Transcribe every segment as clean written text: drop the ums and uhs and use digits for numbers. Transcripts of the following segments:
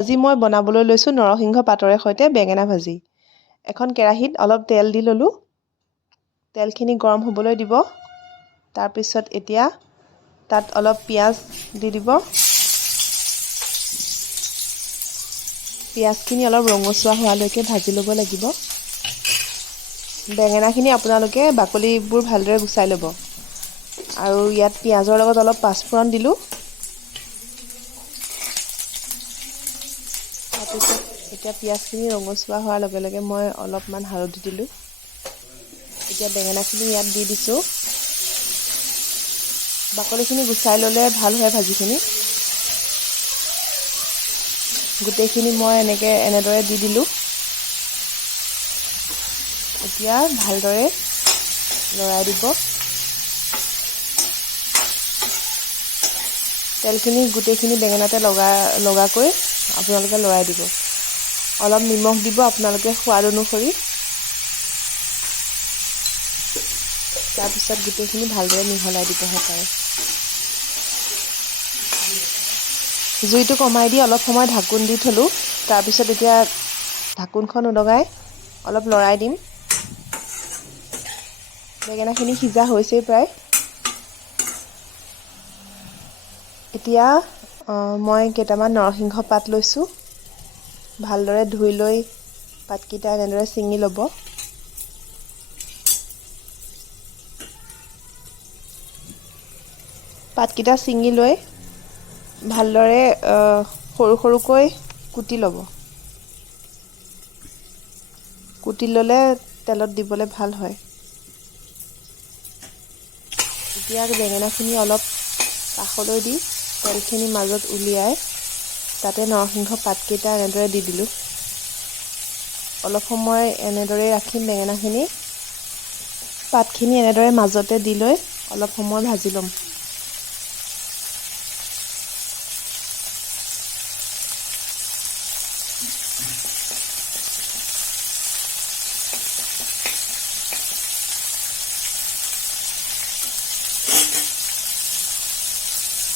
আজি মই বনাবলৈ লৈছোঁ নৰসিংহ পাতৰে সৈতে বেঙেনা ভাজি। এখন কেৰাহীত অলপ তেল দি ল'লোঁ। তেলখিনি গৰম হ'বলৈ দিব। তাৰপিছত এতিয়া তাত অলপ পিঁয়াজ দি দিব। পিঁয়াজখিনি অলপ ৰঙচুৱা হোৱালৈকে ভাজি ল'ব লাগিব। বেঙেনাখিনি আপোনালোকে বাকলিবোৰ ভালদৰে গুচাই ল'ব। আৰু ইয়াত পিঁয়াজৰ লগত অলপ পাঁচফোৰণ দিলোঁ। তাৰপিছত এতিয়া পিঁয়াজখিনি ৰঙচুৱা হোৱাৰ লগে লগে মই অলপমান হালধি দিলোঁ। এতিয়া বেঙেনাখিনি ইয়াত দি দিছোঁ। বাকলিখিনি গুচাই ল'লে ভাল হয় ভাজিখিনি। গোটেইখিনি মই এনেদৰে দি দিলোঁ। এতিয়া ভালদৰে লৰাই দিব। তেলখিনি গোটেইখিনি বেঙেনাতে লগাকৈ আপোনালোকে লৰাই দিব। অলপ নিমখ দিব আপোনালোকে সোৱাদ অনুসৰি। তাৰপিছত গোটেইখিনি ভালদৰে মিহলাই দিব হেতাৰে। জুইটো কমাই দি অলপ সময় ঢাকোন দি থলোঁ। তাৰপিছত এতিয়া ঢাকোনখন উদঙাই অলপ লৰাই দিম। বেঙেনাখিনি সিজা হৈছেই প্ৰায়। এতিয়া মই কেইটামান নৰসিংহ পাত লৈছোঁ। ভালদৰে ধুই লৈ পাতকেইটা এনেদৰে ছিঙি ল'ব। পাতকেইটা ছিঙি লৈ ভালদৰে সৰু সৰুকৈ কুটি ল'ব। কুটি ল'লে তেলত দিবলৈ ভাল হয়। এতিয়া বেঙেনাখিনি অলপ কাষলৈ দি তেলখিনি মাজত উলিয়াই তাতে নৰসিংহ পাতকেইটা এনেদৰে দি দিলোঁ। অলপ সময় এনেদৰে ৰাখিম বেঙেনাখিনি। পাতখিনি এনেদৰে মাজতে দি লৈ অলপ সময় ভাজি ল'ম।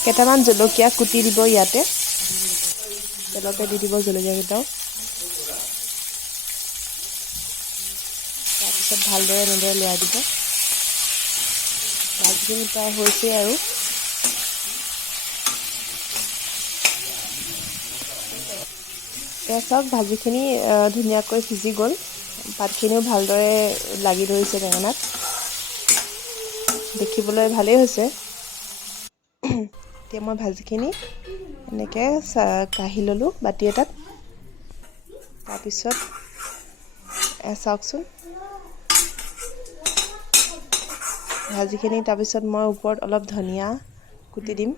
কেইটামান জলকীয়া কুটি দিব ইয়াতে। তেলতে দি দিব জলকীয়াকেইটাও। তাৰপিছত ভালদৰে এনেদৰে লৰাই দিব। ভাজিখিনি প্ৰায় হৈছেই আৰু। এয়া চাওক ভাজিখিনি ধুনীয়াকৈ সিজি গ'ল। পাতখিনিও ভালদৰে লাগি ধৰিছে বেঙেনাত। দেখিবলৈ ভালেই হৈছে। এতিয়া মই ভাজিখিনি এনেকৈ কাঢ়ি ল'লোঁ বাতি এটাত। তাৰপিছত চাওকচোন ভাজিখিনি। তাৰপিছত মই ওপৰত অলপ ধনিয়া কুটি দিম।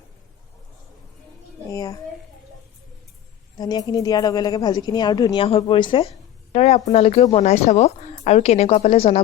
এয়া ধনিয়াখিনি দিয়াৰ লগে লগে ভাজিখিনি আৰু ধুনীয়া হৈ পৰিছে। এনেদৰে আপোনালোকেও বনাই চাব আৰু কেনেকুৱা পালে জনাব।